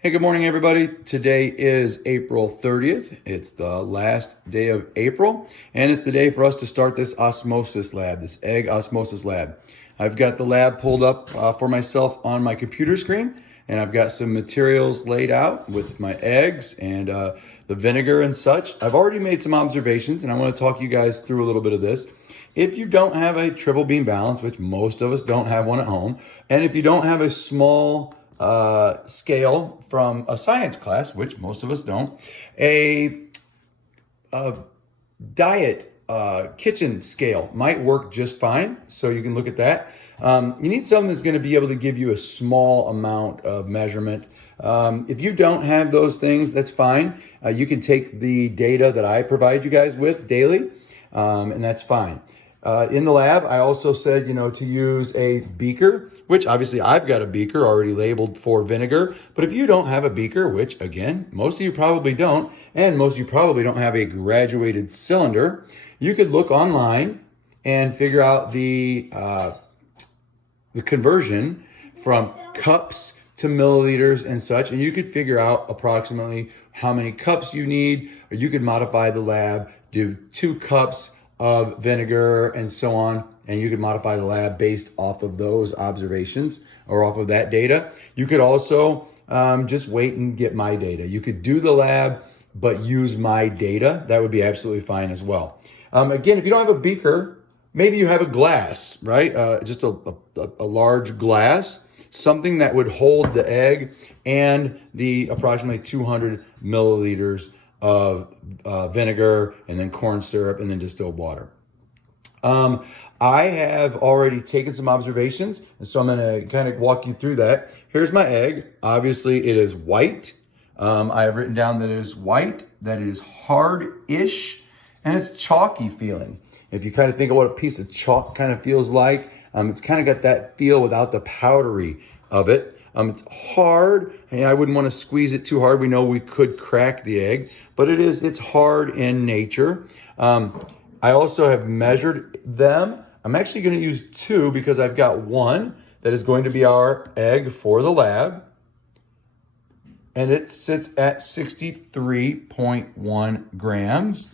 Hey, good morning, everybody. Today is April 30th. It's the last day of April, and it's the day for us to start this osmosis lab, this egg osmosis lab. I've got the lab pulled up for myself on my computer screen, and I've got some materials laid out with my eggs and the vinegar and such. I've already made some observations, and I want to talk you guys through a little bit of this. If you don't have a triple beam balance, which most of us don't have one at home, and if you don't have a small scale from a science class, which most of us don't, a diet kitchen scale might work just fine. So you can look at that. You need something that's going to be able to give you a small amount of measurement. If you don't have those things, that's fine. You can take the data that I provide you guys with daily, and that's fine. In the lab, I also said, to use a beaker, which obviously I've got a beaker already labeled for vinegar. But if you don't have a beaker, which again, most of you probably don't, and most of you probably don't have a graduated cylinder, you could look online and figure out the conversion from cups to milliliters and such, and you could figure out approximately how many cups you need, or you could modify the lab, do 2 cups of vinegar and so on, and you could modify the lab based off of those observations or off of that data. You could also just wait and get my data. You could do the lab but use my data. That would be absolutely fine as well. Again, if you don't have a beaker, maybe you have a glass, right? Just a large glass, something that would hold the egg and the approximately 200 milliliters of vinegar, and then corn syrup, and then distilled water. I have already taken some observations, and so I'm going to kind of walk you through that. Here's my egg. Obviously, it is white. I have written down that it is white, that it is hard-ish, and it's chalky feeling. If you kind of think of what a piece of chalk kind of feels like, it's kind of got that feel without the powdery of it. It's hard, and I wouldn't want to squeeze it too hard. We know we could crack the egg, but it's hard in nature. I also have measured them. I'm actually going to use 2 because I've got one that is going to be our egg for the lab, and it sits at 63.1 grams.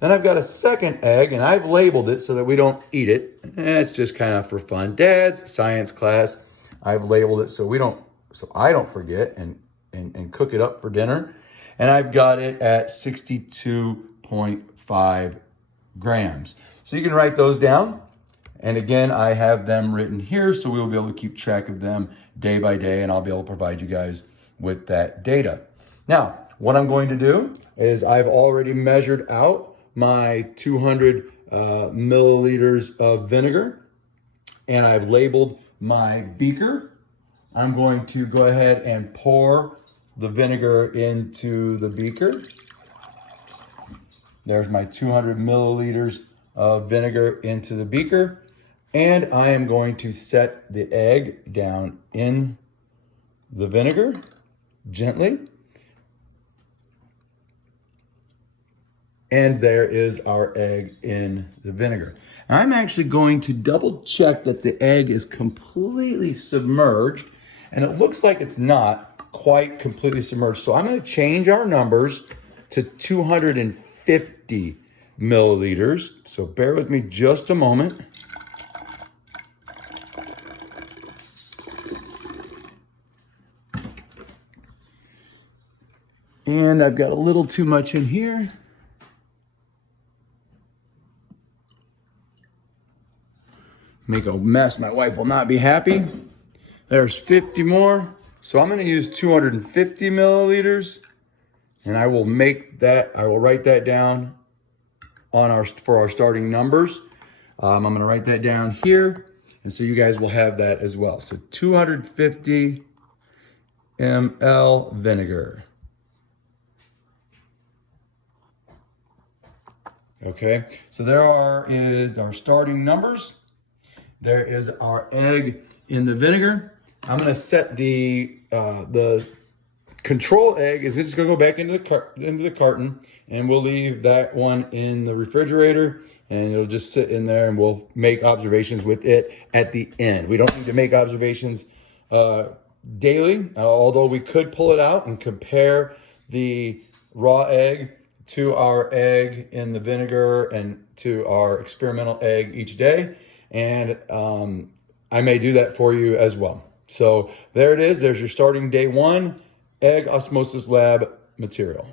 Then I've got a second egg, and I've labeled it so that we don't eat it. It's just kind of for fun. Dad's science class. I've labeled it so I don't forget and cook it up for dinner. And I've got it at 62.5 grams. So you can write those down. And again, I have them written here, so we'll be able to keep track of them day by day, and I'll be able to provide you guys with that data. Now, what I'm going to do is I've already measured out my 200 milliliters of vinegar, and I've labeled my beaker. I'm going to go ahead and pour the vinegar into the beaker. There's my 200 milliliters of vinegar into the beaker. And I am going to set the egg down in the vinegar gently. And there is our egg in the vinegar. I'm actually going to double check that the egg is completely submerged, and it looks like it's not quite completely submerged. So I'm going to change our numbers to 250 milliliters. So bear with me just a moment. And I've got a little too much in here. Make a mess. My wife will not be happy. There's 50 more. So I'm going to use 250 milliliters, and I will write that down for our starting numbers. I'm going to write that down here, and so you guys will have that as well. So 250 ml vinegar. Okay, so there is our starting numbers. There is our egg in the vinegar. I'm going to set the control egg is just going to go back into the carton, and we'll leave that one in the refrigerator, and it'll just sit in there, and we'll make observations with it at the end. We don't need to make observations daily, although we could pull it out and compare the raw egg to our egg in the vinegar and to our experimental egg each day. And I may do that for you as well. So there it is. There's your starting day one egg osmosis lab material.